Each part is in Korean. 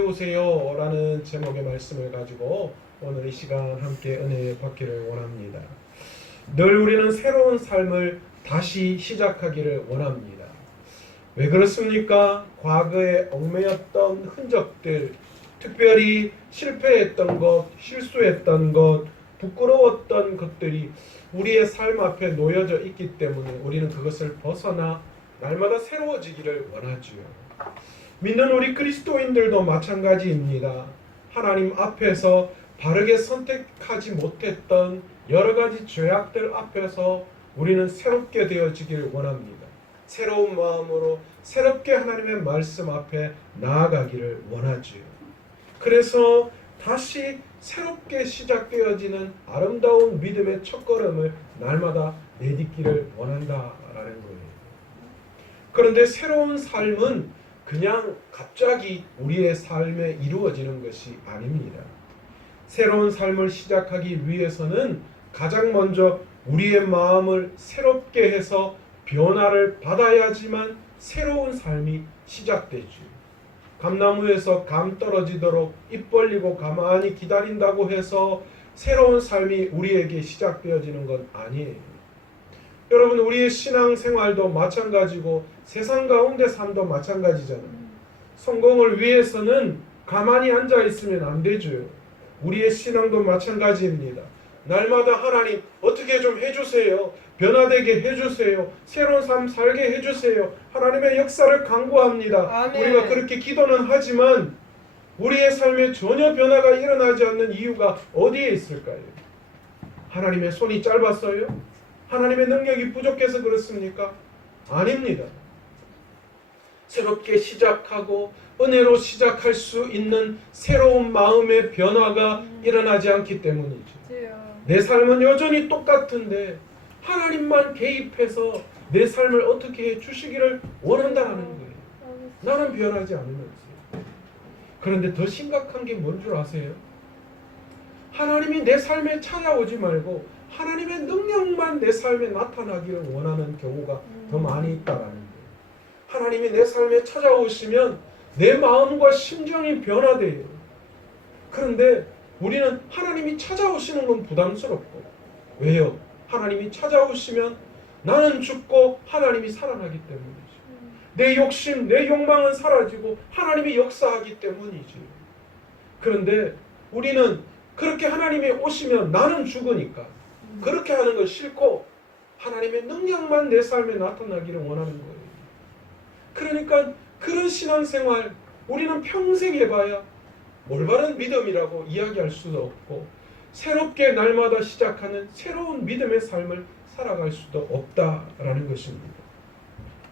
오세요 라는 제목의 말씀을 가지고 오늘 이 시간 함께 은혜 받기를 원합니다. 늘 우리는 새로운 삶을 다시 시작하기를 원합니다. 왜 그렇습니까? 과거에 얽매였던 흔적들, 특별히 실패했던 것, 실수했던 것, 부끄러웠던 것들이 우리의 삶 앞에 놓여져 있기 때문에 우리는 그것을 벗어나 날마다 새로워지기를 원하지요. 믿는 우리 그리스도인들도 마찬가지입니다. 하나님 앞에서 바르게 선택하지 못했던 여러 가지 죄악들 앞에서 우리는 새롭게 되어지기를 원합니다. 새로운 마음으로 새롭게 하나님의 말씀 앞에 나아가기를 원하지요. 그래서 다시 새롭게 시작되어지는 아름다운 믿음의 첫걸음을 날마다 내딛기를 원한다라는 거예요. 그런데 새로운 삶은 그냥 갑자기 우리의 삶에 이루어지는 것이 아닙니다. 새로운 삶을 시작하기 위해서는 가장 먼저 우리의 마음을 새롭게 해서 변화를 받아야지만 새로운 삶이 시작되죠. 감나무에서 감 떨어지도록 입 벌리고 가만히 기다린다고 해서 새로운 삶이 우리에게 시작되어지는 건 아니에요. 여러분, 우리의 신앙생활도 마찬가지고 세상 가운데 삶도 마찬가지잖아요. 성공을 위해서는 가만히 앉아있으면 안 되죠. 우리의 신앙도 마찬가지입니다. 날마다 하나님 어떻게 좀 해주세요. 변화되게 해주세요. 새로운 삶 살게 해주세요. 하나님의 역사를 간구합니다. 아멘. 우리가 그렇게 기도는 하지만 우리의 삶에 전혀 변화가 일어나지 않는 이유가 어디에 있을까요? 하나님의 손이 짧았어요? 하나님의 능력이 부족해서 그렇습니까? 아닙니다. 새롭게 시작하고 은혜로 시작할 수 있는 새로운 마음의 변화가 일어나지 않기 때문이죠. 내 삶은 여전히 똑같은데 하나님만 개입해서 내 삶을 어떻게 해주시기를 원한다는 거예요. 나는 변하지 않으면서. 그런데 더 심각한 게 뭔 줄 아세요? 하나님이 내 삶에 찾아오지 말고 하나님의 능력만 내 삶에 나타나기를 원하는 경우가 더 많이 있다라는 거예요. 하나님이 내 삶에 찾아오시면 내 마음과 심정이 변화돼요. 그런데 우리는 하나님이 찾아오시는 건 부담스럽고, 왜요? 하나님이 찾아오시면 나는 죽고 하나님이 살아나기 때문이죠. 내 욕심, 내 욕망은 사라지고 하나님이 역사하기 때문이죠. 그런데 우리는 그렇게 하나님이 오시면 나는 죽으니까 그렇게 하는 걸 싫고 하나님의 능력만 내 삶에 나타나기를 원하는 거예요. 그러니까 그런 신앙생활 우리는 평생 해봐야 올바른 믿음이라고 이야기할 수도 없고 새롭게 날마다 시작하는 새로운 믿음의 삶을 살아갈 수도 없다라는 것입니다.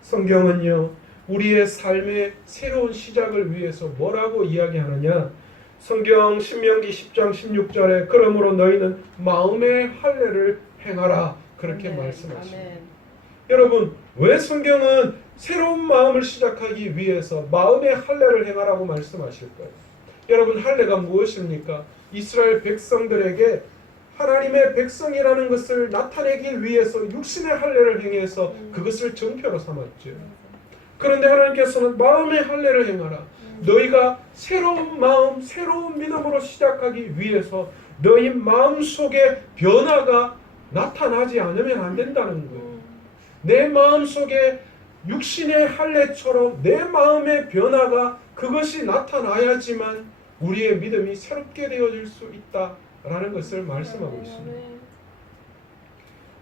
성경은요, 우리의 삶의 새로운 시작을 위해서 뭐라고 이야기하느냐? 성경 신명기 10장 16절에 그러므로 너희는 마음의 할례를 행하라 그렇게 말씀하십니다. 여러분, 왜 성경은 새로운 마음을 시작하기 위해서 마음의 할례를 행하라고 말씀하실까요? 여러분, 할례가 무엇입니까? 이스라엘 백성들에게 하나님의 백성이라는 것을 나타내기 위해서 육신의 할례를 행해서 그것을 정표로 삼았죠. 그런데 하나님께서는 마음의 할례를 행하라. 너희가 새로운 마음, 새로운 믿음으로 시작하기 위해서 너희 마음속에 변화가 나타나지 않으면 안 된다는 거예요. 내 마음속에 육신의 할례처럼 내 마음의 변화가 그것이 나타나야지만 우리의 믿음이 새롭게 되어질 수 있다라는 것을 말씀하고 있습니다.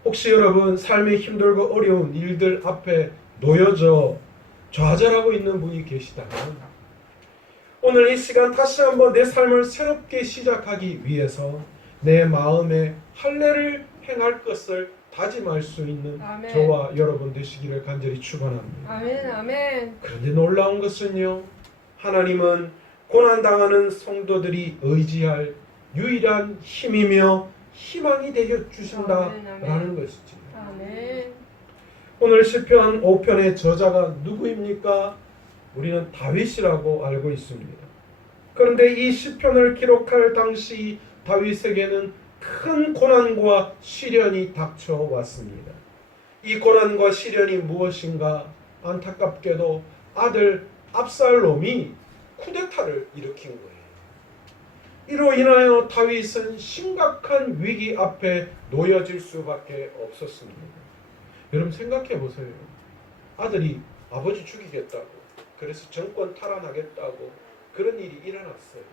혹시 여러분 삶이 힘들고 어려운 일들 앞에 놓여져 좌절하고 있는 분이 계시다면 오늘 이 시간 다시 한번 내 삶을 새롭게 시작하기 위해서 내 마음에 할례를 행할 것을 다짐할 수 있는 아멘. 저와 여러분 되시기를 간절히 축원합니다. 아멘, 아멘. 그런데 놀라운 것은요, 하나님은 고난당하는 성도들이 의지할 유일한 힘이며 희망이 되어 주신다라는 것이죠. 아멘. 오늘 시편 5편의 저자가 누구입니까? 우리는 다윗이라고 알고 있습니다. 그런데 이 시편을 기록할 당시 다윗에게는 큰 고난과 시련이 닥쳐왔습니다. 이 고난과 시련이 무엇인가? 안타깝게도 아들 압살롬이 쿠데타를 일으킨 거예요. 이로 인하여 다윗은 심각한 위기 앞에 놓여질 수밖에 없었습니다. 여러분 생각해 보세요. 아들이 아버지 죽이겠다고, 그래서 정권 탈환하겠다고 그런 일이 일어났어요.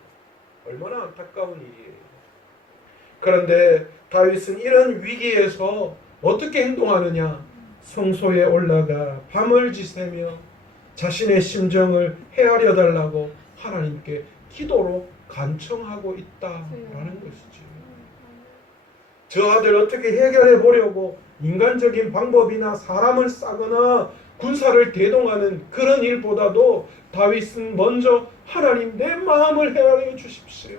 얼마나 안타까운 일이에요. 그런데 다윗은 이런 위기에서 어떻게 행동하느냐? 성소에 올라가 밤을 지새며 자신의 심정을 헤아려 달라고 하나님께 기도로 간청하고 있다라는 것이지. 저 아들 어떻게 해결해 보려고 인간적인 방법이나 사람을 싸거나 군사를 대동하는 그런 일보다도 다윗은 먼저 하나님 내 마음을 헤아려 주십시오.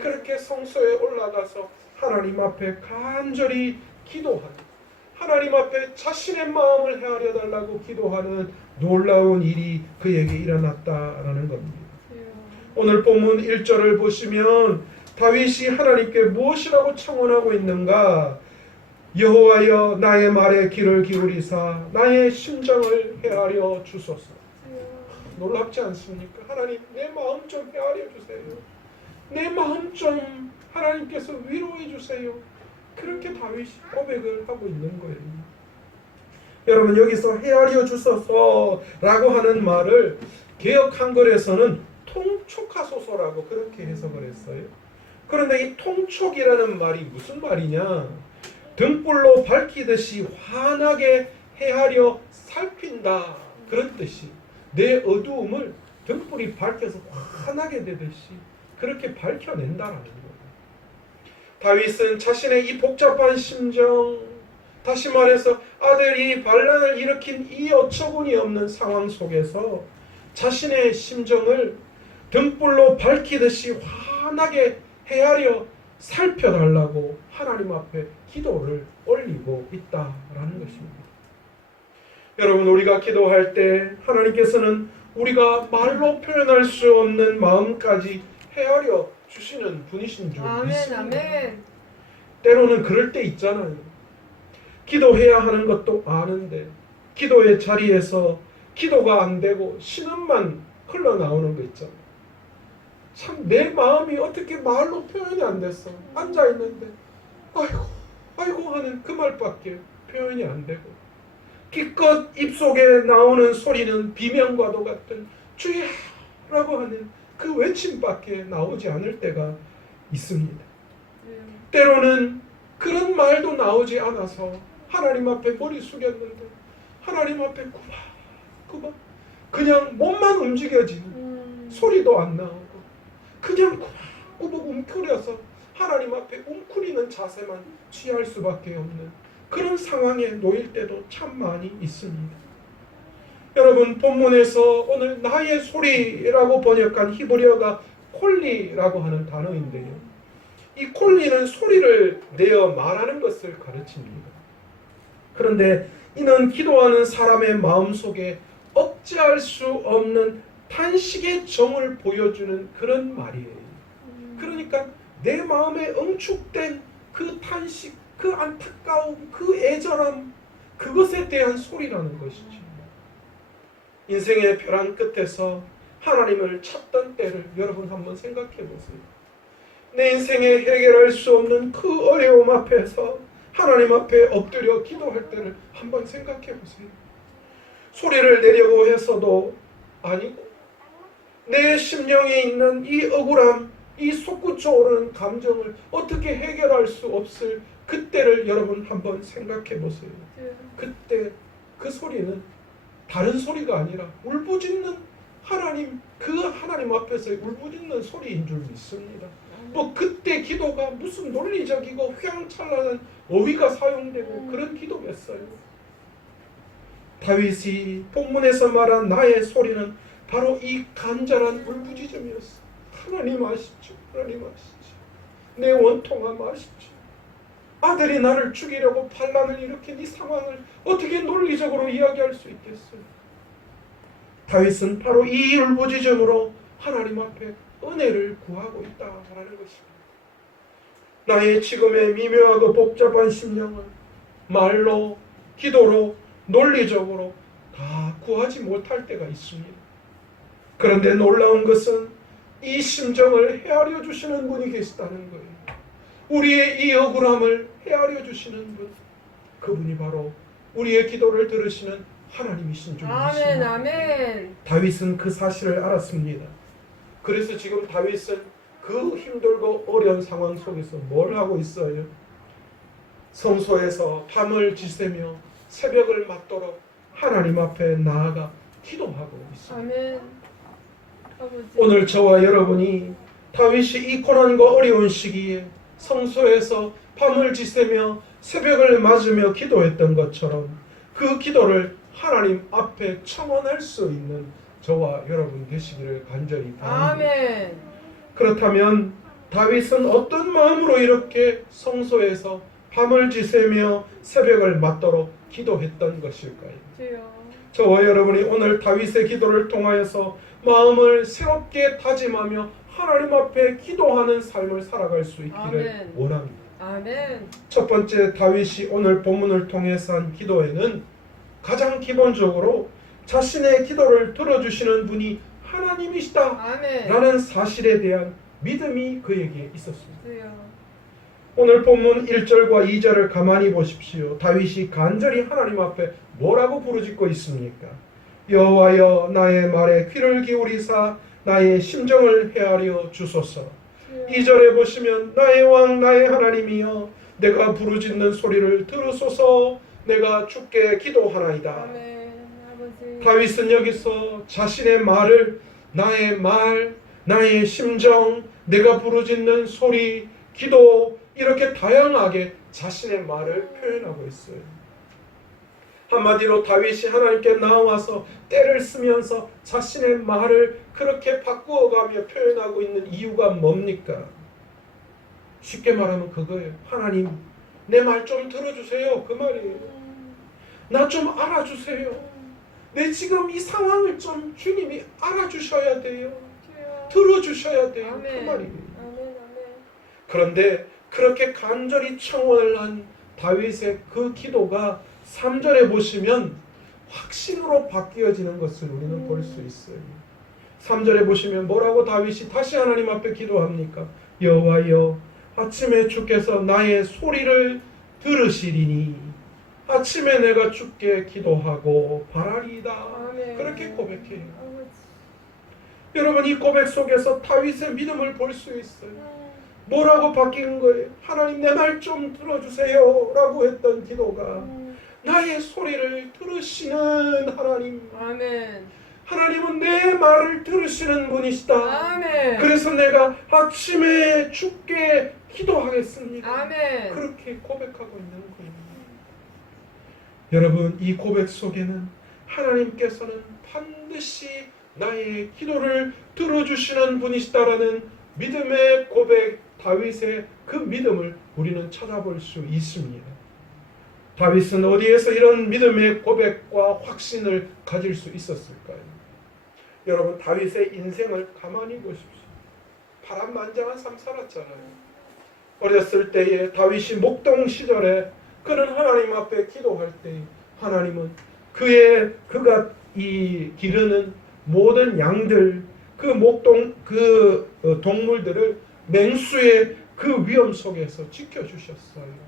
그렇게 성소에 올라가서 하나님 앞에 간절히 기도하는, 하나님 앞에 자신의 마음을 헤아려 달라고 기도하는 놀라운 일이 그에게 일어났다라는 겁니다. 오늘 본문 1절을 보시면 다윗이 하나님께 무엇이라고 청원하고 있는가? 여호와여 나의 말에 귀를 기울이사 나의 심정을 헤아려 주소서. 놀랍지 않습니까? 하나님 내 마음 좀 헤아려 주세요. 내 마음 좀 하나님께서 위로해 주세요. 그렇게 다윗이 고백을 하고 있는 거예요. 여러분 여기서 헤아려 주소서라고 하는 말을 개역 한글에서는 통촉하소서라고 그렇게 해석을 했어요. 그런데 이 통촉이라는 말이 무슨 말이냐? 등불로 밝히듯이 환하게 헤아려 살핀다, 그런 뜻이. 내 어두움을 등불이 밝혀서 환하게 되듯이 그렇게 밝혀낸다라는 거예요. 다윗은 자신의 이 복잡한 심정, 다시 말해서 아들이 반란을 일으킨 이 어처구니 없는 상황 속에서 자신의 심정을 등불로 밝히듯이 환하게 헤아려 살펴달라고 하나님 앞에 기도를 올리고 있다라는 것입니다. 여러분 우리가 기도할 때 하나님께서는 우리가 말로 표현할 수 없는 마음까지 헤아려 주시는 분이신 줄 믿습니다. 아멘. 때로는 그럴 때 있잖아요. 기도해야 하는 것도 아는데 기도의 자리에서 기도가 안 되고 신음만 흘러나오는 거 있잖아요. 참 내 마음이 어떻게 말로 표현이 안 됐어. 앉아있는데 아이고 하는 그 말밖에 표현이 안 되고 기껏 입속에 나오는 소리는 비명과도 같은 주야 라고 하는 그 외침밖에 나오지 않을 때가 있습니다. 때로는 그런 말도 나오지 않아서 하나님 앞에 머리 숙였는데 하나님 앞에 구박 그냥 몸만 움직여지는 소리도 안 나오고 그냥 꾸벅꾸벅 웅크려서 하나님 앞에 웅크리는 자세만 취할 수밖에 없는 그런 상황에 놓일 때도 참 많이 있습니다. 여러분 본문에서 오늘 나의 소리라고 번역한 히브리어가 콜리라고 하는 단어인데요. 이 콜리는 소리를 내어 말하는 것을 가르칩니다. 그런데 이는 기도하는 사람의 마음속에 억제할 수 없는 탄식의 정을 보여주는 그런 말이에요. 그러니까 내 마음에 응축된 그 탄식, 그 안타까움, 그 애절함, 그것에 대한 소리라는 것이죠. 인생의 벼랑 끝에서 하나님을 찾던 때를 여러분 한번 생각해 보세요. 내 인생에 해결할 수 없는 그 어려움 앞에서 하나님 앞에 엎드려 기도할 때를 한번 생각해 보세요. 소리를 내려고 해서도 아니고 내 심령에 있는 이 억울함, 이 솟구쳐 오르는 감정을 어떻게 해결할 수 없을 그때를 여러분 한번 생각해 보세요. 그때 그 소리는 다른 소리가 아니라 울부짖는 하나님, 그 하나님 앞에서 울부짖는 소리인 줄 믿습니다. 뭐 그때 기도가 무슨 논리적이고 휘황찬란한 어휘가 사용되고 그런 기도겠어요. 다윗이 본문에서 말한 나의 소리는 바로 이 간절한 울부짖음이었어. 하나님 아시죠? 하나님 아시죠? 내 원통함 아시죠? 아들이 나를 죽이려고 반란을 일으킨 이 상황을 어떻게 논리적으로 이야기할 수 있겠어요? 다윗은 바로 이 울부짖음으로 하나님 앞에 은혜를 구하고 있다라는 것입니다. 나의 지금의 미묘하고 복잡한 심령을 말로, 기도로, 논리적으로 다 구하지 못할 때가 있습니다. 그런데 놀라운 것은 이 심정을 헤아려 주시는 분이 계시다는 거예요. 우리의 이 억울함을 헤아려 주시는 분, 그분이 바로 우리의 기도를 들으시는 하나님이신 줄 아멘, 믿습니다. 아멘. 다윗은 그 사실을 알았습니다. 그래서 지금 다윗은 그 힘들고 어려운 상황 속에서 뭘 하고 있어요? 성소에서 밤을 지새며 새벽을 맞도록 하나님 앞에 나아가 기도하고 있습니다. 아멘. 아버지. 오늘 저와 여러분이 다윗이 이 고난과 어려운 시기에 성소에서 밤을 지새며 새벽을 맞으며 기도했던 것처럼 그 기도를 하나님 앞에 청원할 수 있는 저와 여러분 되시기를 간절히 바랍니다. 아멘. 그렇다면 다윗은 어떤 마음으로 이렇게 성소에서 밤을 지새며 새벽을 맞도록 기도했던 것일까요? 주여. 저와 여러분이 오늘 다윗의 기도를 통하여서 마음을 새롭게 다짐하며 하나님 앞에 기도하는 삶을 살아갈 수 있기를 아멘. 원합니다. 아멘. 첫 번째, 다윗이 오늘 본문을 통해서 한 기도에는 가장 기본적으로 자신의 기도를 들어주시는 분이 하나님이시다 아멘. 라는 사실에 대한 믿음이 그에게 있었습니다. 주여. 오늘 본문 1절과 2절을 가만히 보십시오. 다윗이 간절히 하나님 앞에 뭐라고 부르짖고 있습니까? 여호와여, 나의 말에 귀를 기울이사 나의 심정을 헤아려 주소서. 2절에 보시면 나의 왕 나의 하나님이여, 내가 부르짖는 소리를 들으소서. 내가 주께 기도하나이다. 아멘. 아버지. 다윗은 여기서 자신의 말을 나의 말, 나의 심정, 내가 부르짖는 소리, 기도, 이렇게 다양하게 자신의 말을 표현하고 있어요. 한마디로 다윗이 하나님께 나와서 때를 쓰면서 자신의 말을 그렇게 바꾸어가며 표현하고 있는 이유가 뭡니까? 쉽게 말하면 그거예요. 하나님, 내 말 좀 들어주세요. 그 말이에요. 나 좀 알아주세요. 내 지금 이 상황을 좀 주님이 알아주셔야 돼요. 주여. 들어주셔야 돼요. 아멘. 그 말이에요. 아멘. 아멘. 그런데 그렇게 간절히 청원을 한 다윗의 그 기도가 3절에 보시면 확신으로 바뀌어지는 것을 우리는 볼 수 있어요. 3절에 보시면 뭐라고 다윗이 다시 하나님 앞에 기도합니까? 여호와여, 아침에 주께서 나의 소리를 들으시리니 아침에 내가 주께 기도하고 바라리이다. 아멘. 그렇게 고백해요. 아버지. 여러분, 이 고백 속에서 다윗의 믿음을 볼 수 있어요. 뭐라고 바뀐 거예요? 하나님, 내 말 좀 들어주세요 라고 했던 기도가 나의 소리를 들으시는 하나님, 아멘. 하나님은 내 말을 들으시는 분이시다. 아멘. 그래서 내가 아침에 주께 기도하겠습니다. 아멘. 그렇게 고백하고 있는 거예요. 여러분, 이 고백 속에는 하나님께서는 반드시 나의 기도를 들어주시는 분이시다라는 믿음의 고백, 다윗의 그 믿음을 우리는 찾아볼 수 있습니다. 다윗은 어디에서 이런 믿음의 고백과 확신을 가질 수 있었을까요? 여러분, 다윗의 인생을 가만히 보십시오. 파란만장한 삶 살았잖아요. 어렸을 때에 다윗이 목동 시절에 그는 하나님 앞에 기도할 때 하나님은 그가 이 기르는 모든 양들, 그 목동 동물들을 맹수의 그 위험 속에서 지켜주셨어요.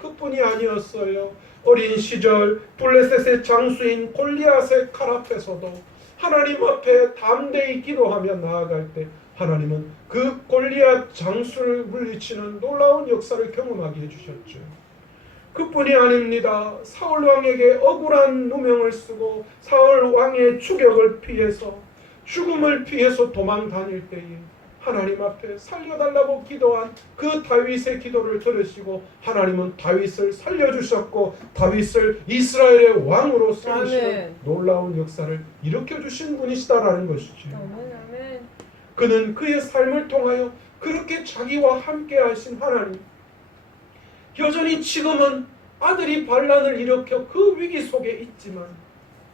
그뿐이 아니었어요. 어린 시절 블레셋의 장수인 골리앗의 칼 앞에서도 하나님 앞에 담대히 기도하며 나아갈 때 하나님은 그 골리앗 장수를 물리치는 놀라운 역사를 경험하게 해주셨죠. 그뿐이 아닙니다. 사울 왕에게 억울한 누명을 쓰고 사울 왕의 추격을 피해서 죽음을 피해서 도망 다닐 때에 하나님 앞에 살려달라고 기도한 그 다윗의 기도를 들으시고 하나님은 다윗을 살려주셨고 다윗을 이스라엘의 왕으로 세우시는 놀라운 역사를 일으켜주신 분이시다라는 것이죠. 아멘. 그는 그의 삶을 통하여 그렇게 자기와 함께 하신 하나님, 여전히 지금은 아들이 반란을 일으켜 그 위기 속에 있지만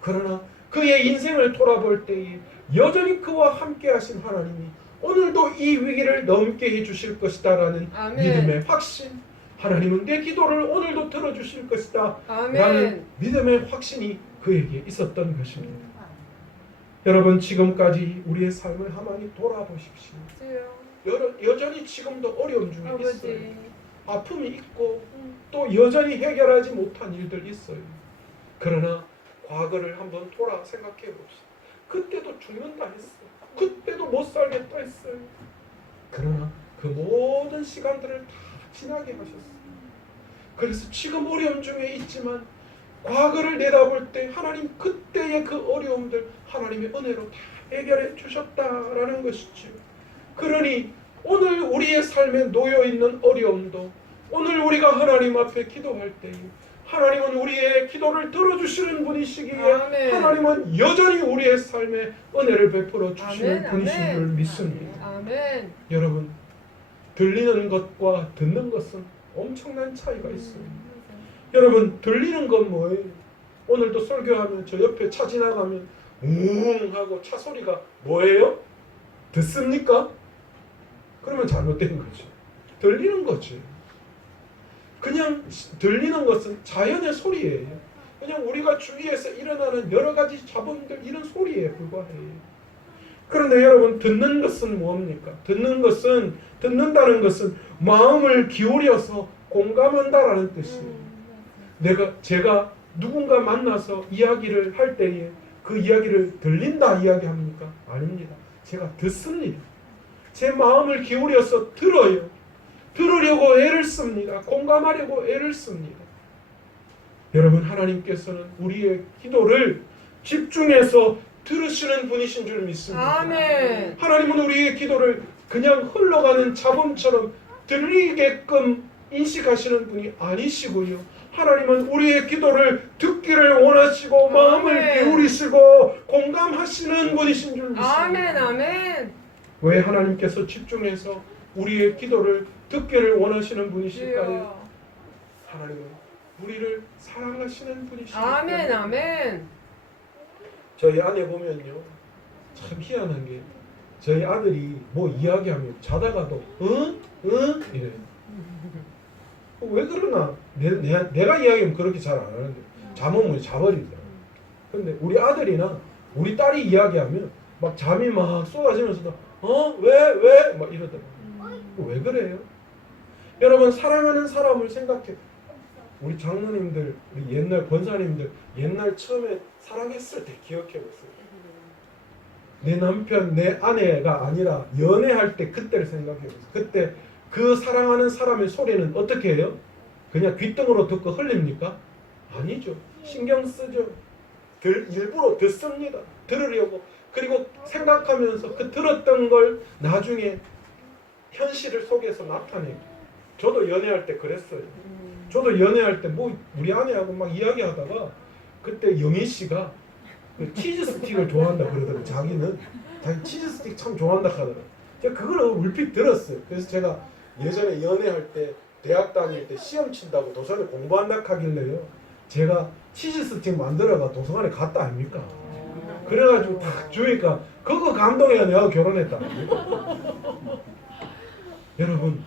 그러나 그의 인생을 돌아볼 때에 여전히 그와 함께 하신 하나님이 오늘도 이 위기를 넘게 해주실 것이다 라는 아멘. 믿음의 확신, 하나님은 내 기도를 오늘도 들어주실 것이다 아멘. 라는 믿음의 확신이 그에게 있었던 것입니다. 여러분 지금까지 우리의 삶을 가만히 돌아보십시오. 주여. 여전히 지금도 어려움 중에 있어요. 아버지. 아픔이 있고 또 여전히 해결하지 못한 일들 있어요. 그러나 과거를 한번 돌아 생각해 봅시다. 그때도 죽는다 했어. 그때도 못 살겠다 했어요. 그러나 그 모든 시간들을 다 지나게 하셨어요. 그래서 지금 어려움 중에 있지만 과거를 내다볼 때 하나님 그때의 그 어려움들 하나님의 은혜로 다 해결해 주셨다라는 것이죠. 그러니 오늘 우리의 삶에 놓여있는 어려움도 오늘 우리가 하나님 앞에 기도할 때에 하나님은 우리의 기도를 들어주시는 분이시기에 아멘. 하나님은 여전히 우리의 삶에 은혜를 베풀어 주시는 아멘, 분이신 아멘. 줄 믿습니다. 아멘. 여러분 들리는 것과 듣는 것은 엄청난 차이가 있어요. 여러분 들리는 건 뭐예요? 오늘도 설교하면 저 옆에 차 지나가면 웅 하고 차 소리가 뭐예요? 듣습니까? 그러면 잘못된 거죠. 들리는 거죠. 그냥 들리는 것은 자연의 소리예요. 그냥 우리가 주위에서 일어나는 여러 가지 잡음들 이런 소리에 불과해요. 그런데 여러분 듣는 것은 뭡니까? 듣는다는 것은 마음을 기울여서 공감한다라는 뜻이에요. 제가 누군가 만나서 이야기를 할 때에 그 이야기를 들린다 이야기합니까? 아닙니다. 제가 듣습니다. 제 마음을 기울여서 들어요. 들으려고 애를 씁니다. 공감하려고 애를 씁니다. 여러분 하나님께서는 우리의 기도를 집중해서 들으시는 분이신 줄 믿습니다. 아멘. 하나님은 우리의 기도를 그냥 흘러가는 잡음처럼 들리게끔 인식하시는 분이 아니시고요. 하나님은 우리의 기도를 듣기를 원하시고 마음을 아멘. 기울이시고 공감하시는 분이신 줄 믿습니다. 아멘. 아멘. 왜 하나님께서 집중해서 우리의 기도를 듣기를 원하시는 분이실까요? 주여. 하나님은 우리를 사랑하시는 분이십니다. 아멘. 아멘. 저희 아내 보면요 참 희한한 게 저희 아들이 뭐 이야기하면 자다가도 응? 이래요. 왜 그러나 내가 이야기하면 그렇게 잘 안 하는데 잠은 자버리더라고요. 근데 우리 아들이나 우리 딸이 이야기하면 막 잠이 막 쏟아지면서도 왜? 막 이러더라고요. 왜 그래요? 여러분 사랑하는 사람을 생각해. 우리 장로님들, 우리 옛날 권사님들 옛날 처음에 사랑했을 때 기억해 보세요. 내 남편, 내 아내가 아니라 연애할 때 그때를 생각해 보세요. 그때 그 사랑하는 사람의 소리는 어떻게 해요? 그냥 귓등으로 듣고 흘립니까? 아니죠. 신경 쓰죠. 일부러 듣습니다. 들으려고. 그리고 생각하면서 그 들었던 걸 나중에 현실을 속에서 나타내요. 저도 연애할 때 그랬어요. 저도 연애할 때 뭐 우리 아내하고 막 이야기하다가 그때 영희 씨가 그 치즈 스틱을 좋아한다 그러더라고요. 자기 치즈 스틱 참 좋아한다 하더라고요. 제가 그걸 울핏 들었어요. 그래서 제가 예전에 연애할 때 대학 다닐 때 시험 친다고 도서관에 공부한다 하길래요. 제가 치즈 스틱 만들어가 도서관에 갔다 아닙니까? 그래가지고 딱 주니까 그거 감동해야 내가 결혼했다. 여러분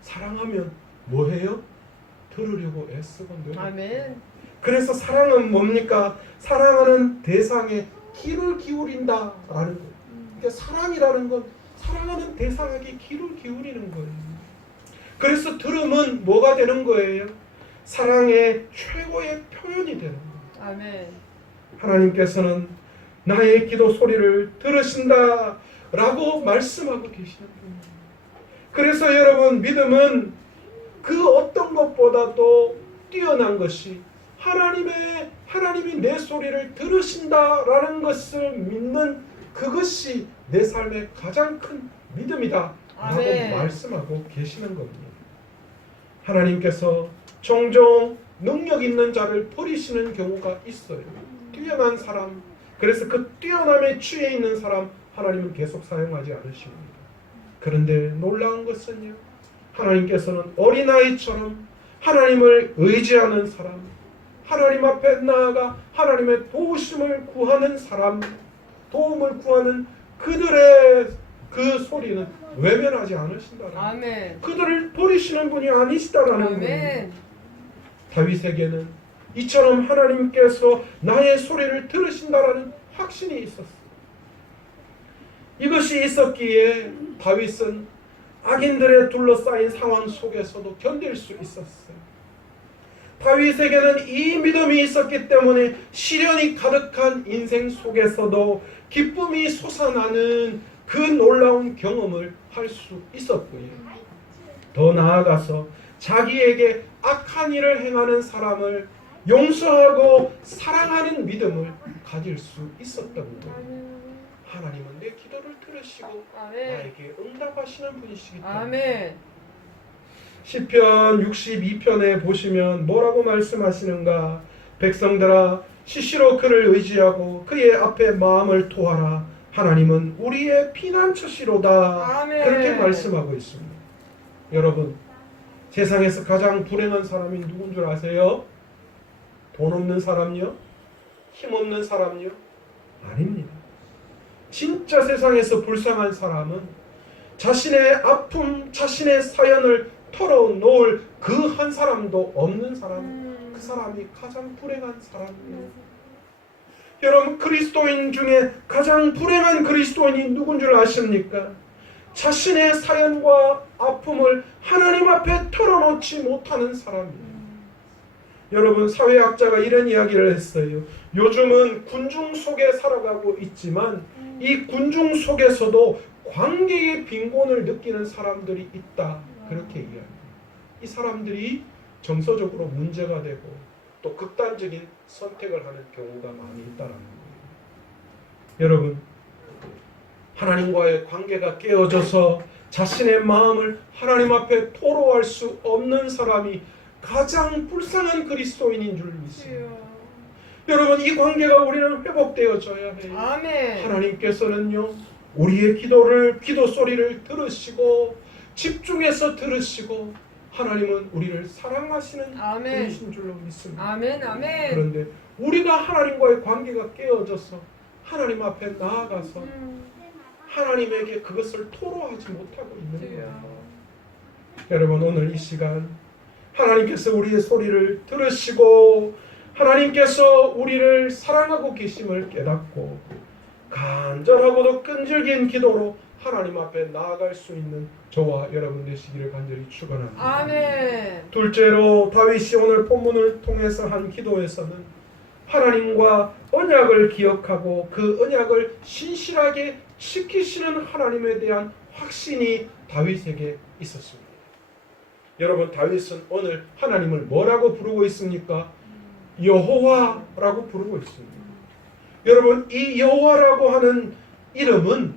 사랑하면 뭐 해요? 들으려고 애쓰고 노력. 아멘. 그래서 사랑은 뭡니까? 사랑하는 대상에 귀를 기울인다라는 거예요. 그러니까 사랑이라는 건 사랑하는 대상에게 귀를 기울이는 거예요. 그래서 들음은 뭐가 되는 거예요? 사랑의 최고의 표현이 되는 거예요. 아멘. 하나님께서는 나의 기도 소리를 들으신다라고 말씀하고 계시는 분이에요. 그래서 여러분 믿음은 그 어떤 것보다도 뛰어난 것이 하나님이 내 소리를 들으신다라는 것을 믿는 그것이 내 삶의 가장 큰 믿음이다 라고 아멘. 말씀하고 계시는 겁니다. 하나님께서 종종 능력 있는 자를 버리시는 경우가 있어요. 뛰어난 사람, 그래서 그 뛰어남에 취해 있는 사람 하나님은 계속 사용하지 않으십니다. 그런데 놀라운 것은요, 하나님께서는 어린아이처럼 하나님을 의지하는 사람, 하나님 앞에 나아가 하나님의 도우심을 구하는 사람, 도움을 구하는 그들의 그 소리는 외면하지 않으신다라는 아멘. 그들을 버리시는 분이 아니시다라는 거예요. 아멘. 다윗에게는 이처럼 하나님께서 나의 소리를 들으신다라는 확신이 있었어요. 이것이 있었기에 다윗은 악인들에 둘러싸인 상황 속에서도 견딜 수 있었어요. 다윗에게는 이 믿음이 있었기 때문에 시련이 가득한 인생 속에서도 기쁨이 솟아나는 그 놀라운 경험을 할 수 있었고요. 더 나아가서 자기에게 악한 일을 행하는 사람을 용서하고 사랑하는 믿음을 가질 수 있었던 거예요. 하나님은 내 기도를 들으시고 나에게 응답하시는 분이시기 때문에. 아멘. 시편 62편에 보시면 뭐라고 말씀하시는가? 백성들아 시시로 그를 의지하고 그의 앞에 마음을 토하라. 하나님은 우리의 피난처시로다. 아멘. 그렇게 말씀하고 있습니다. 여러분, 세상에서 가장 불행한 사람이 누군 줄 아세요? 돈 없는 사람요? 힘 없는 사람요? 아닙니다. 진짜 세상에서 불쌍한 사람은 자신의 아픔, 자신의 사연을 털어놓을 그 한 사람도 없는 사람, 그 사람이 가장 불행한 사람이에요. 여러분, 그리스도인 중에 가장 불행한 그리스도인이 누군 줄 아십니까? 자신의 사연과 아픔을 하나님 앞에 털어놓지 못하는 사람이에요. 여러분, 사회학자가 이런 이야기를 했어요. 요즘은 군중 속에 살아가고 있지만 이 군중 속에서도 관계의 빈곤을 느끼는 사람들이 있다. 그렇게 이야기합니다. 이 사람들이 정서적으로 문제가 되고 또 극단적인 선택을 하는 경우가 많이 있다는 거예요. 여러분, 하나님과의 관계가 깨어져서 자신의 마음을 하나님 앞에 토로할 수 없는 사람이 가장 불쌍한 그리스도인인 줄 믿습니다. 여러분, 이 관계가 우리는 회복되어져야 해요. 아멘. 하나님께서는요, 우리의 기도 소리를 들으시고 집중해서 들으시고 하나님은 우리를 사랑하시는 분이신 줄로 믿습니다. 아멘. 아멘. 그런데 우리가 하나님과의 관계가 깨어져서 하나님 앞에 나아가서 하나님에게 그것을 토로하지 못하고 있는 거예요. 여러분, 오늘 이 시간 하나님께서 우리의 소리를 들으시고 하나님께서 우리를 사랑하고 계심을 깨닫고 간절하고도 끈질긴 기도로 하나님 앞에 나아갈 수 있는 저와 여러분 되시기를 간절히 축원합니다. 아멘. 둘째로 다윗이 오늘 본문을 통해서 한 기도에서는 하나님과 언약을 기억하고 그 언약을 신실하게 지키시는 하나님에 대한 확신이 다윗에게 있었습니다. 여러분, 다윗은 오늘 하나님을 뭐라고 부르고 있습니까? 여호와라고 부르고 있습니다. 여러분, 이 여호와라고 하는 이름은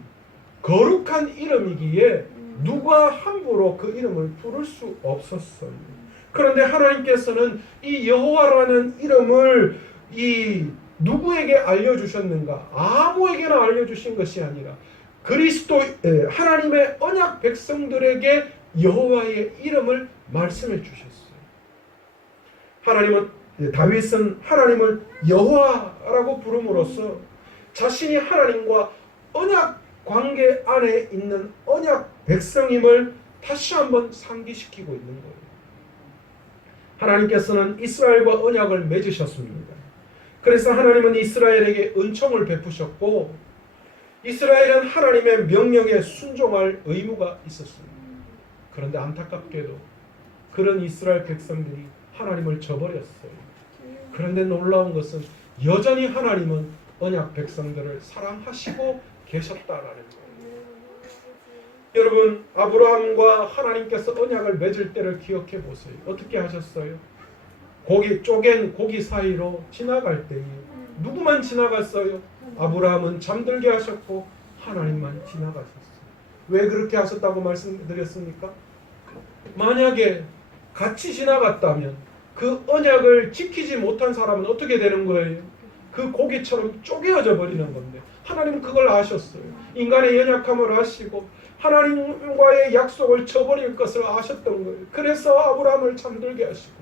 거룩한 이름이기에 누가 함부로 그 이름을 부를 수 없었어요. 그런데 하나님께서는 이 여호와라는 이름을 이 누구에게 알려주셨는가? 아무에게나 알려주신 것이 아니라 하나님의 언약 백성들에게 여호와의 이름을 말씀해 주셨어요. 다윗은 하나님을 여호와라고 부름으로써 자신이 하나님과 언약 관계 안에 있는 언약 백성임을 다시 한번 상기시키고 있는 거예요. 하나님께서는 이스라엘과 언약을 맺으셨습니다. 그래서 하나님은 이스라엘에게 은총을 베푸셨고 이스라엘은 하나님의 명령에 순종할 의무가 있었습니다. 그런데 안타깝게도 그런 이스라엘 백성들이 하나님을 저버렸어요. 그런데 놀라운 것은 여전히 하나님은 언약 백성들을 사랑하시고 계셨다라는 거예요. 여러분, 아브라함과 하나님께서 언약을 맺을 때를 기억해 보세요. 어떻게 하셨어요? 쪼갠 고기 사이로 지나갈 때에 누구만 지나갔어요? 아브라함은 잠들게 하셨고 하나님만 지나가셨어요. 왜 그렇게 하셨다고 말씀드렸습니까? 만약에 같이 지나갔다면 그 언약을 지키지 못한 사람은 어떻게 되는 거예요? 그 고기처럼 쪼개어져 버리는 건데 하나님은 그걸 아셨어요. 인간의 연약함을 아시고 하나님과의 약속을 저버릴 것을 아셨던 거예요. 그래서 아브라함을 잠들게 하시고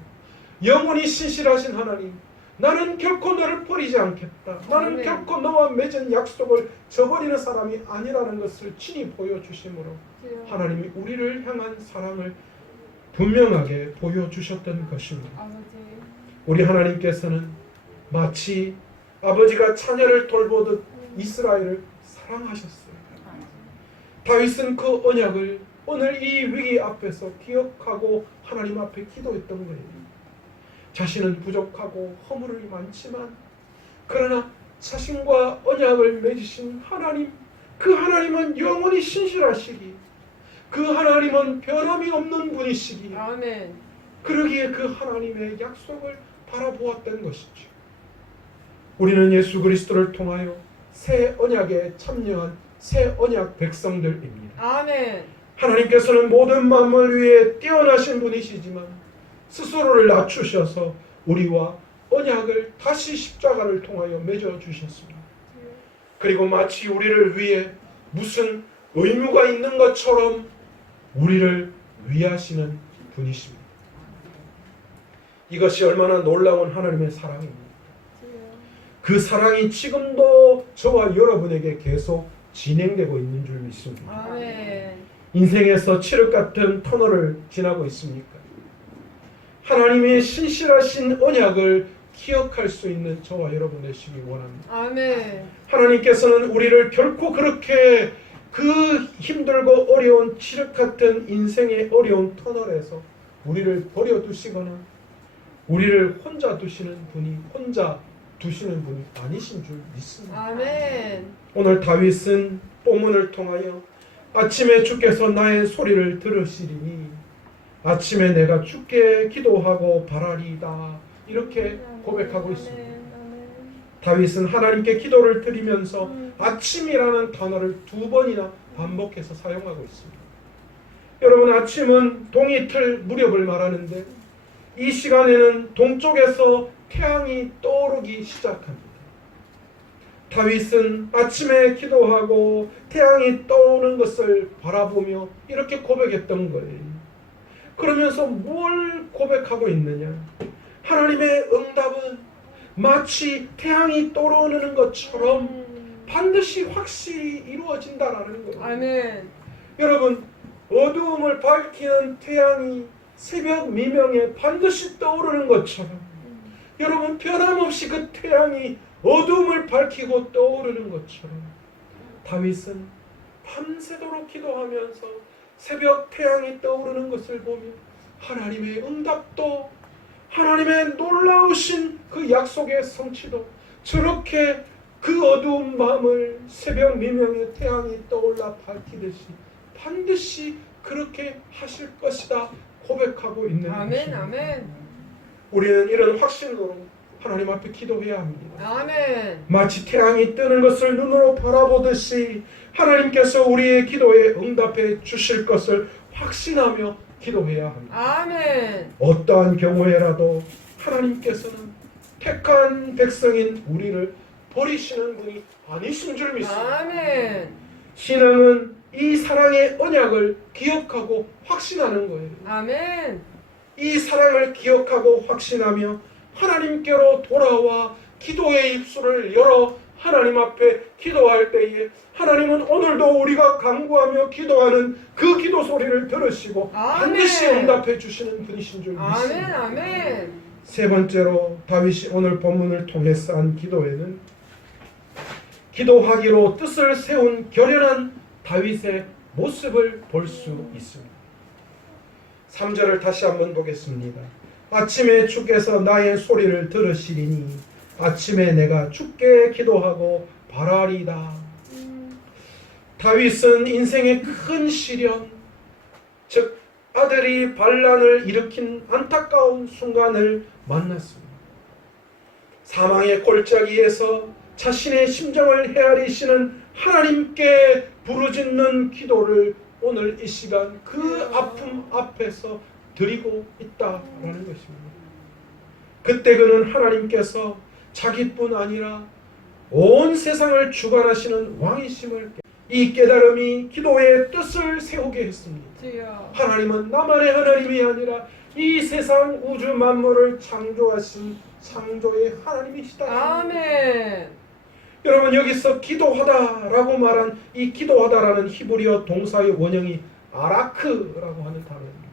영원히 신실하신 하나님, 나는 결코 너를 버리지 않겠다. 나는 결코 너와 맺은 약속을 저버리는 사람이 아니라는 것을 친히 보여주심으로 하나님이 우리를 향한 사랑을 분명하게 보여주셨던 것입니다. 우리 하나님께서는 마치 아버지가 자녀를 돌보듯 이스라엘을 사랑하셨어요. 다윗은 그 언약을 오늘 이 위기 앞에서 기억하고 하나님 앞에 기도했던 거예요. 자신은 부족하고 허물이 많지만 그러나 자신과 언약을 맺으신 하나님, 그 하나님은 영원히 신실하시기, 그 하나님은 변함이 없는 분이시기, 아멘. 그러기에 그 하나님의 약속을 바라보았던 것이죠. 우리는 예수 그리스도를 통하여 새 언약에 참여한 새 언약 백성들입니다. 아멘. 하나님께서는 모든 만물 위에 뛰어나신 분이시지만 스스로를 낮추셔서 우리와 언약을 다시 십자가를 통하여 맺어 주셨습니다. 그리고 마치 우리를 위해 무슨 의무가 있는 것처럼 우리를 위하시는 분이십니다. 이것이 얼마나 놀라운 하나님의 사랑입니다. 그 사랑이 지금도 저와 여러분에게 계속 진행되고 있는 줄 믿습니다. 아멘. 인생에서 칠흑 같은 터널을 지나고 있습니까? 하나님의 신실하신 언약을 기억할 수 있는 저와 여러분 되시기 원합니다. 아멘. 하나님께서는 우리를 결코 그렇게 그 힘들고 어려운 칠흑 같은 인생의 어려운 터널에서 우리를 버려두시거나 우리를 혼자 두시는 분이 아니신 줄 믿습니다. 아멘. 오늘 다윗은 본문을 통하여 아침에 주께서 나의 소리를 들으시리니 아침에 내가 주께 기도하고 바라리이다, 이렇게 고백하고 있습니다. 다윗은 하나님께 기도를 드리면서 아침이라는 단어를 2번이나 반복해서 사용하고 있습니다. 여러분, 아침은 동이틀 무렵을 말하는데 이 시간에는 동쪽에서 태양이 떠오르기 시작합니다. 다윗은 아침에 기도하고 태양이 떠오르는 것을 바라보며 이렇게 고백했던 거예요. 그러면서 뭘 고백하고 있느냐? 하나님의 응답은 마치 태양이 떠오르는 것처럼 반드시 확실히 이루어진다라는 거예요. 아멘. 여러분, 어두움을 밝히는 태양이 새벽 미명에 반드시 떠오르는 것처럼 여러분, 변함없이 그 태양이 어둠을 밝히고 떠오르는 것처럼 다윗은 밤새도록 기도하면서 새벽 태양이 떠오르는 것을 보며 하나님의 응답도, 하나님의 놀라우신 그 약속의 성취도 저렇게 그 어두운 밤을 새벽 미명의 태양이 떠올라 밝히듯이 반드시 그렇게 하실 것이다 고백하고 있는 아멘. 것입니다. 아멘. 우리는 이런 확신으로 하나님 앞에 기도해야 합니다. 아멘. 마치 태양이 뜨는 것을 눈으로 바라보듯이 하나님께서 우리의 기도에 응답해 주실 것을 확신하며 기도해야 합니다. 아멘. 어떠한 경우에라도 하나님께서는 택한 백성인 우리를 버리시는 분이 아니신 줄 믿습니다. 아멘. 신앙은 이 사랑의 언약을 기억하고 확신하는 거예요. 아멘. 이 사랑을 기억하고 확신하며 하나님께로 돌아와 기도의 입술을 열어 하나님 앞에 기도할 때에 하나님은 오늘도 우리가 간구하며 기도하는 그 기도 소리를 들으시고 아멘. 반드시 응답해 주시는 분이신 줄 믿습니다. 아멘. 아멘. 세 번째로 다윗이 오늘 본문을 통해서 한 기도에는 기도하기로 뜻을 세운 결연한 다윗의 모습을 볼 수 있습니다. 3절을 다시 한번 보겠습니다. 아침에 주께서 나의 소리를 들으시리니 아침에 내가 주께 기도하고 바라리이다. 다윗은 인생의 큰 시련, 즉 아들이 반란을 일으킨 안타까운 순간을 만났습니다. 사망의 골짜기에서 자신의 심정을 헤아리시는 하나님께 부르짖는 기도를 오늘 이 시간 그 아픔 앞에서 드리고 있다라는 것입니다. 그때 그는 하나님께서 자기뿐 아니라 온 세상을 주관하시는 왕이심을 이 깨달음이 기도의 뜻을 세우게 했습니다. 주여. 하나님은 나만의 하나님이 아니라 이 세상 우주 만물을 창조하신 창조의 하나님이시다. 아멘. 여러분, 여기서 기도하다라고 말한 이 기도하다라는 히브리어 동사의 원형이 아라크라고 하는 단어입니다.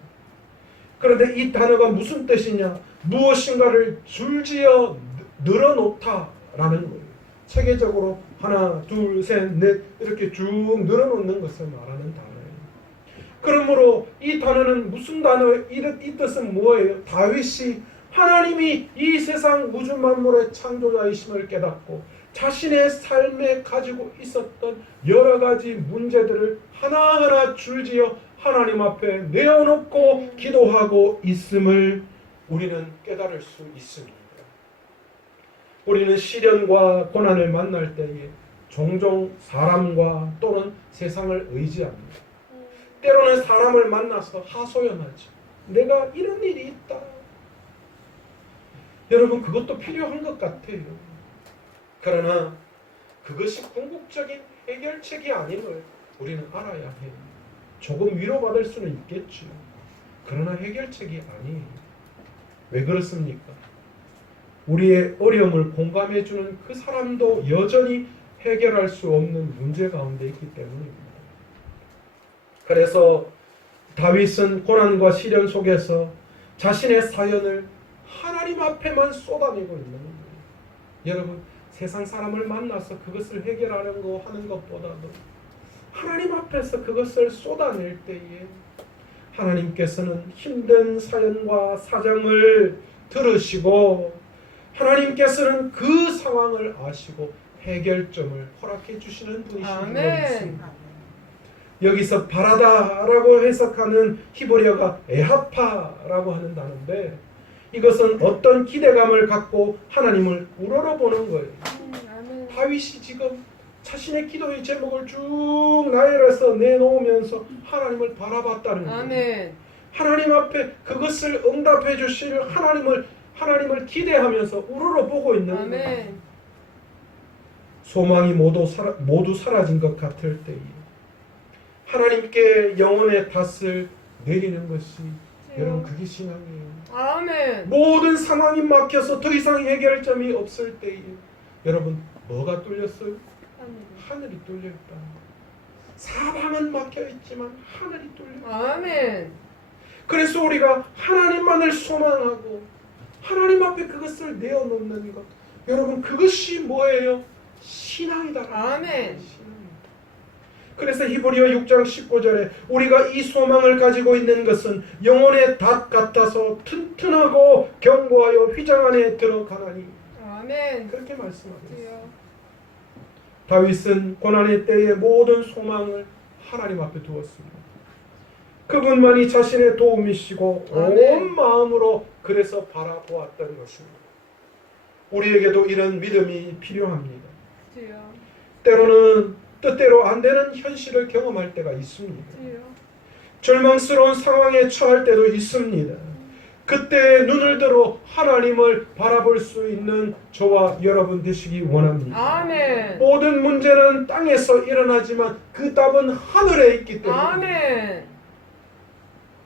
그런데 이 단어가 무슨 뜻이냐? 무엇인가를 줄지어 늘어놓다라는 거예요. 체계적으로 하나, 둘, 셋, 넷 이렇게 쭉 늘어놓는 것을 말하는 단어예요. 그러므로 이 단어는 무슨 단어? 이 뜻은 뭐예요? 다윗이 하나님이 이 세상 우주 만물의 창조자이심을 깨닫고 자신의 삶에 가지고 있었던 여러 가지 문제들을 하나하나 줄지어 하나님 앞에 내어놓고 기도하고 있음을 우리는 깨달을 수 있습니다. 우리는 시련과 고난을 만날 때에 종종 사람과 또는 세상을 의지합니다. 때로는 사람을 만나서 하소연하지. 내가 이런 일이 있다. 여러분 그것도 필요한 것 같아요. 그러나 그것이 궁극적인 해결책이 아님을 우리는 알아야 해요. 조금 위로받을 수는 있겠죠. 그러나 해결책이 아니에요. 왜 그렇습니까? 우리의 어려움을 공감해주는 그 사람도 여전히 해결할 수 없는 문제 가운데 있기 때문입니다. 그래서 다윗은 고난과 시련 속에서 자신의 사연을 하나님 앞에만 쏟아내고 있는 거예요. 여러분 세상 사람을 만나서 그것을 해결하는 거 하는 것보다도 하나님 앞에서 그것을 쏟아낼 때에 하나님께서는 힘든 사연과 사정을 들으시고 하나님께서는 그 상황을 아시고 해결점을 허락해 주시는 분이신 줄 믿습니다. 여기서 바라다라고 해석하는 히브리어가 에하파라고 하는 단어인데 이것은 어떤 기대감을 갖고 하나님을 우러러보는 거예요. 다윗이 지금 자신의 기도의 제목을 쭉 나열해서 내놓으면서 하나님을 바라봤다는 거예요. 하나님 앞에 그것을 응답해 주실 하나님을 기대하면서 우러러보고 있는 거예요. 소망이 모두 사라진 것 같을 때에 하나님께 영혼의 탓을 내리는 것이 여러분 그게 신앙이에요. 아멘. 모든 상황이 막혀서 더 이상 해결점이 없을 때에 여러분 뭐가 뚫렸어요? 하늘이 뚫려있다. 사방은 막혀있지만 하늘이 뚫려있다. 아멘. 그래서 우리가 하나님만을 소망하고 하나님 앞에 그것을 내어놓는 것 여러분 그것이 뭐예요? 신앙이다. 아멘. 그래서 히브리어 6장 19절에 우리가 이 소망을 가지고 있는 것은 영혼의 닷 같아서 튼튼하고 견고하여 휘장 안에 들어가나니 아멘. 그렇게 말씀하셨어요. 다윗은 다윗은 고난의 때의 모든 소망을 하나님 앞에 두었습니다. 그분만이 자신의 도움이시고 온 마음으로 그래서 바라보았던 것입니다. 우리에게도 이런 믿음이 필요합니다. 때로는 뜻대로 안 되는 현실을 경험할 때가 있습니다. 절망스러운 상황에 처할 때도 있습니다. 그때 눈을 들어 하나님을 바라볼 수 있는 저와 여러분 되시기 원합니다. 아멘. 모든 문제는 땅에서 일어나지만 그 답은 하늘에 있기 때문에 아멘.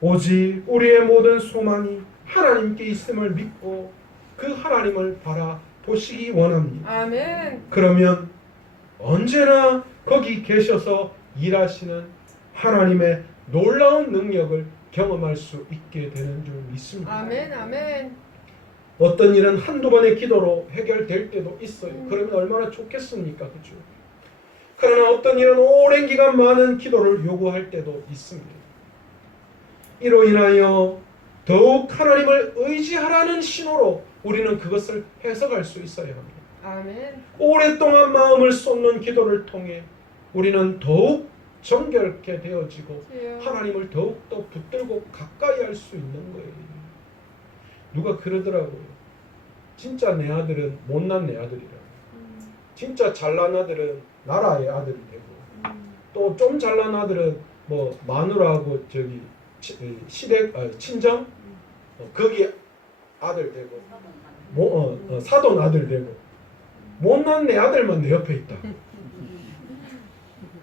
오직 우리의 모든 소망이 하나님께 있음을 믿고 그 하나님을 바라보시기 원합니다. 아멘. 그러면 언제나 거기 계셔서 일하시는 하나님의 놀라운 능력을 경험할 수 있게 되는 줄 믿습니다. 아멘. 아멘. 어떤 일은 한두 번의 기도로 해결될 때도 있어요. 그러면 얼마나 좋겠습니까? 그렇죠? 그러나 어떤 일은 오랜 기간 많은 기도를 요구할 때도 있습니다. 이로 인하여 더욱 하나님을 의지하라는 신호로 우리는 그것을 해석할 수 있어야 합니다. 아멘. 오랫동안 마음을 쏟는 기도를 통해 우리는 더욱 정결케 되어지고 하나님을 더욱더 붙들고 가까이 할 수 있는 거예요. 누가 그러더라고요. 진짜 내 아들은 못난 내 아들이라. 진짜 잘난 아들은 나라의 아들이 되고 또 좀 잘난 아들은 뭐 마누라하고 저기 시댁 친정 거기 아들 되고 사돈 아들 되고 못난 내 아들만 내 옆에 있다.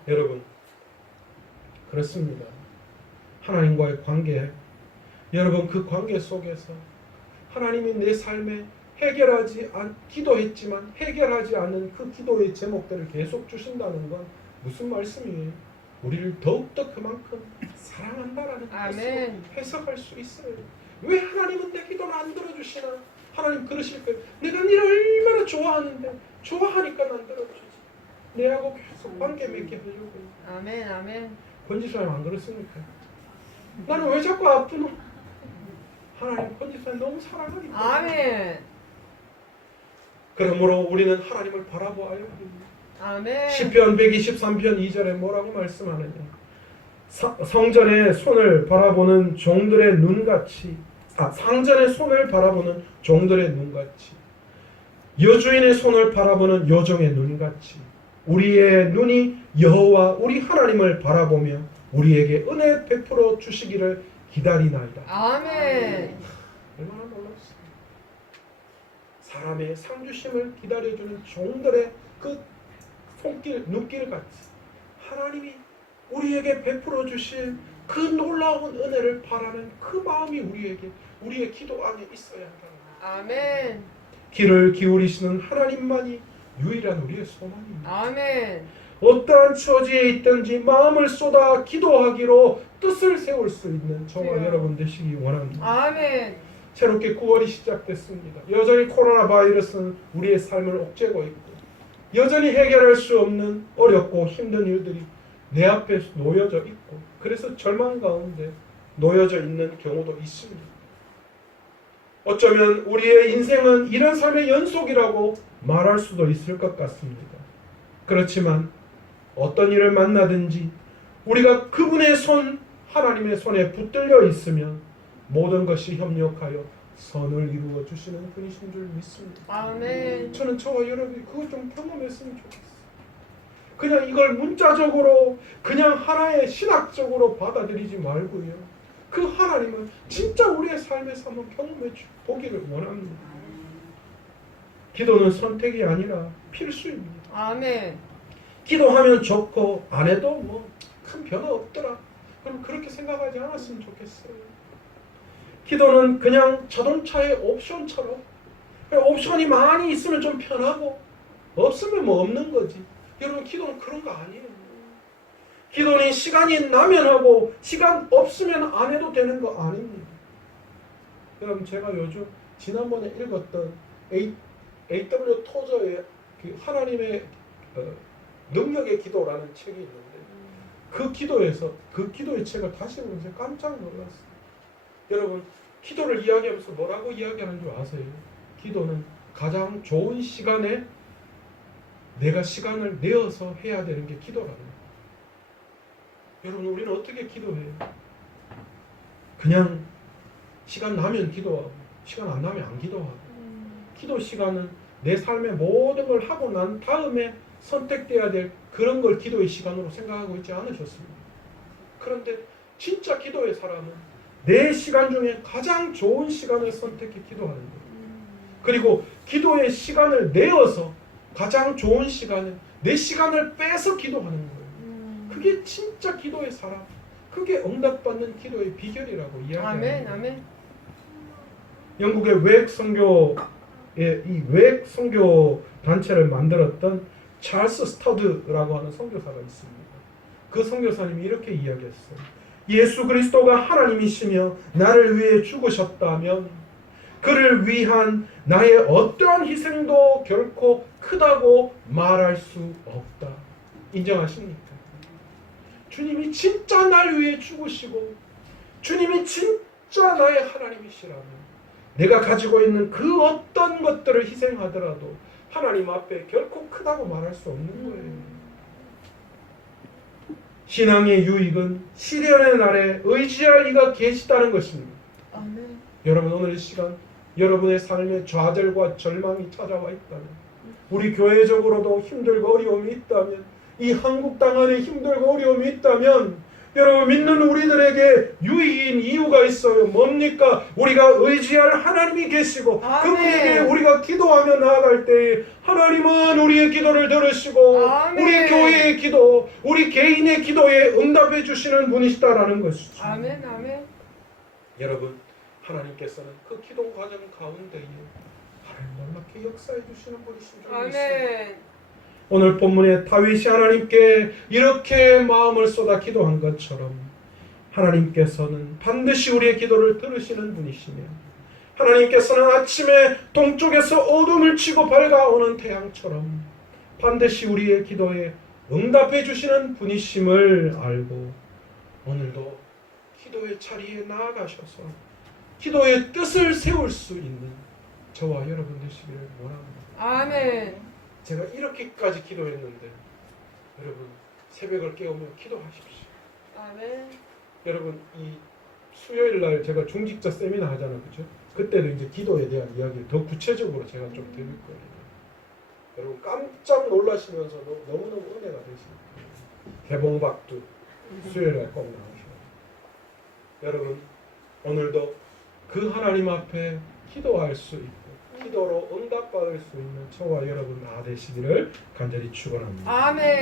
여러분 그렇습니다. 하나님과의 관계 여러분 그 관계 속에서 하나님이 내 삶에 기도했지만 해결하지 않은 그 기도의 제목들을 계속 주신다는 건 무슨 말씀이에요? 우리를 더욱더 그만큼 사랑한다라는 것으로 해석할 수 있어요. 왜 하나님은 내 기도를 안 들어주시나? 하나님 그러실 거예요. 내가 니를 얼마나 좋아하는데 좋아하니까 안 들어주지. 내하고 계속 관계 맺게 하려고 해요. 아멘. 아멘. 권지사님 안 그렇습니까? 나는 왜 자꾸 아프노? 하나님 권지사님 너무 사랑하기 때문에. 아멘. 그러므로 우리는 하나님을 바라보아야 합니다. 아멘. 시편 123편 2절에 뭐라고 말씀하느냐? 성전의 손을 바라보는 종들의 눈같이, 상전의 손을 바라보는 종들의 눈같이, 여주인의 손을 바라보는 여종의 눈같이 우리의 눈이 여호와 우리 하나님을 바라보며 우리에게 은혜 베풀어 주시기를 기다리나이다. 아멘. 얼마나 놀랍습니까? 사람의 상주심을 기다려주는 종들의 그 손길, 눈길 같이 하나님이 우리에게 베풀어 주실 그 놀라운 은혜를 바라는 그 마음이 우리의 기도 안에 있어야 한다. 아멘. 귀를 기울이시는 하나님만이 유일한 우리의 소망입니다. 아멘. 어떠한 처지에 있든지 마음을 쏟아 기도하기로 뜻을 세울 수 있는 저와 여러분 되시기 원합니다. 아멘. 새롭게 9월이 시작됐습니다. 여전히 코로나 바이러스는 우리의 삶을 옥죄고 있고 여전히 해결할 수 없는 어렵고 힘든 일들이 내 앞에 놓여져 있고 그래서 절망 가운데 놓여져 있는 경우도 있습니다. 어쩌면 우리의 인생은 이런 삶의 연속이라고 말할 수도 있을 것 같습니다. 그렇지만 어떤 일을 만나든지 우리가 그분의 손, 하나님의 손에 붙들려 있으면 모든 것이 협력하여 선을 이루어 주시는 분이신 줄 믿습니다. 아멘. 저는 저와 여러분이 그거 좀 경험했으면 좋겠어요. 그냥 이걸 문자적으로 그냥 하나의 신학적으로 받아들이지 말고요. 그 하나님은 진짜 우리의 삶에서 한번 경험해 보기를 원합니다. 기도는 선택이 아니라 필수입니다. 아멘. 기도하면 좋고 안 해도 뭐 큰 변화 없더라. 그럼 그렇게 생각하지 않았으면 좋겠어요. 기도는 그냥 자동차의 옵션처럼 옵션이 많이 있으면 좀 편하고 없으면 뭐 없는 거지. 여러분 기도는 그런 거 아니에요. 기도는 시간이 나면 하고 시간 없으면 안 해도 되는 거 아닙니다. 여러분 제가 요즘 지난번에 읽었던 A.W. 토저의 그 하나님의 능력의 기도라는 책이 있는데 그 기도의 책을 다시 보면서 깜짝 놀랐어요. 여러분 기도를 이야기하면서 뭐라고 이야기하는 줄 아세요? 기도는 가장 좋은 시간에 내가 시간을 내어서 해야 되는 게 기도라는 거예요. 여러분 우리는 어떻게 기도해요? 그냥 시간 나면 기도하고 시간 안 나면 안 기도하고 기도 시간은 내 삶의 모든 걸 하고 난 다음에 선택돼야 될 그런 걸 기도의 시간으로 생각하고 있지 않으셨습니까? 그런데 진짜 기도의 사람은 내 시간 중에 가장 좋은 시간을 선택해 기도하는 거예요. 그리고 기도의 시간을 내어서 가장 좋은 시간에 내 시간을 빼서 기도하는 거예요. 그게 진짜 기도의 사람, 그게 응답받는 기도의 비결이라고 이야기합니다. 아멘. 아멘. 영국의 외국 선교 단체를 만들었던 찰스 스터드라고 하는 선교사가 있습니다. 그 선교사님이 이렇게 이야기했어요. 예수 그리스도가 하나님이시며 나를 위해 죽으셨다면 그를 위한 나의 어떠한 희생도 결코 크다고 말할 수 없다. 인정하십니까? 주님이 진짜 날 위해 죽으시고 주님이 진짜 나의 하나님이시라면 내가 가지고 있는 그 어떤 것들을 희생하더라도 하나님 앞에 결코 크다고 말할 수 없는 거예요. 신앙의 유익은 시련의 날에 의지할 이가 계시다는 것입니다. 아멘. 여러분 오늘 이 시간 여러분의 삶에 좌절과 절망이 찾아와 있다면 우리 교회적으로도 힘들고 어려움이 있다면 이 한국 땅 안에 힘들고 어려움이 있다면 여러분 믿는 우리들에게 유익인 이유가 있어요. 뭡니까? 우리가 의지할 하나님이 계시고 아멘. 그분에게 우리가 기도하며 나아갈 때 하나님은 우리의 기도를 들으시고 아멘. 우리 교회의 기도, 우리 개인의 기도에 응답해 주시는 분이시다라는 것이죠. 아멘. 아멘. 여러분 하나님께서는 그 기도 과정 가운데에 하나님 놀랍게 역사해 주시는 분이신 줄 믿습니다. 아멘. 오늘 본문에 다윗이 하나님께 이렇게 마음을 쏟아 기도한 것처럼 하나님께서는 반드시 우리의 기도를 들으시는 분이시며 하나님께서는 아침에 동쪽에서 어둠을 치고 밝아오는 태양처럼 반드시 우리의 기도에 응답해 주시는 분이심을 알고 오늘도 기도의 자리에 나아가셔서 기도의 뜻을 세울 수 있는 저와 여러분 되시기를 원합니다. 아멘. 제가 이렇게까지 기도했는데 여러분 새벽을 깨우며 기도하십시오. 아멘. 여러분 이 수요일 날 제가 중직자 세미나 하잖아요, 그렇죠? 그때도 이제 기도에 대한 이야기를 더 구체적으로 제가 좀 드릴 거예요. 여러분 깜짝 놀라시면서 너무너무 은혜가 되십니다. 개봉박두 수요일 날 꼭 나오셔요. 여러분 오늘도 그 하나님 앞에 기도할 수 있고 기도로 응답받을 수 있는 저와 여러분 다 되시기를 간절히 축원합니다. 아멘.